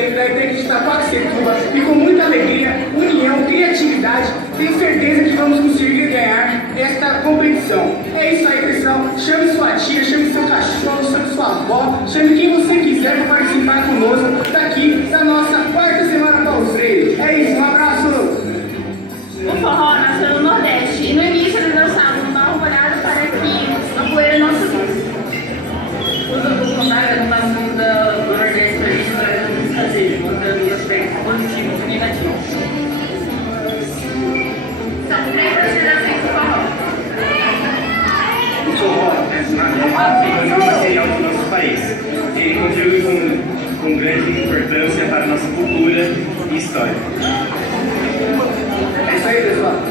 Da Etec de Itaquaquecetuba e com muita alegria, união, criatividade, tenho certeza que vamos conseguir ganhar esta competição. É isso aí, pessoal. Chame sua tia, chame seu cachorro, chame sua avó, chame quem você quiser para participar conosco daqui da nossa quarta semana Paulo Freire. É isso, um abraço! O forró nasceu no Nordeste e no início eles dançavam no barro molhado para que a poeira não subisse. Usa do contrário no máximo do Nordeste para história da música dele, mostrando os aspectos positivos e negativos. São três considerações do forró. O forró é um material do nosso país. Ele contribui com grande importância para a nossa cultura e história. É isso aí, pessoal.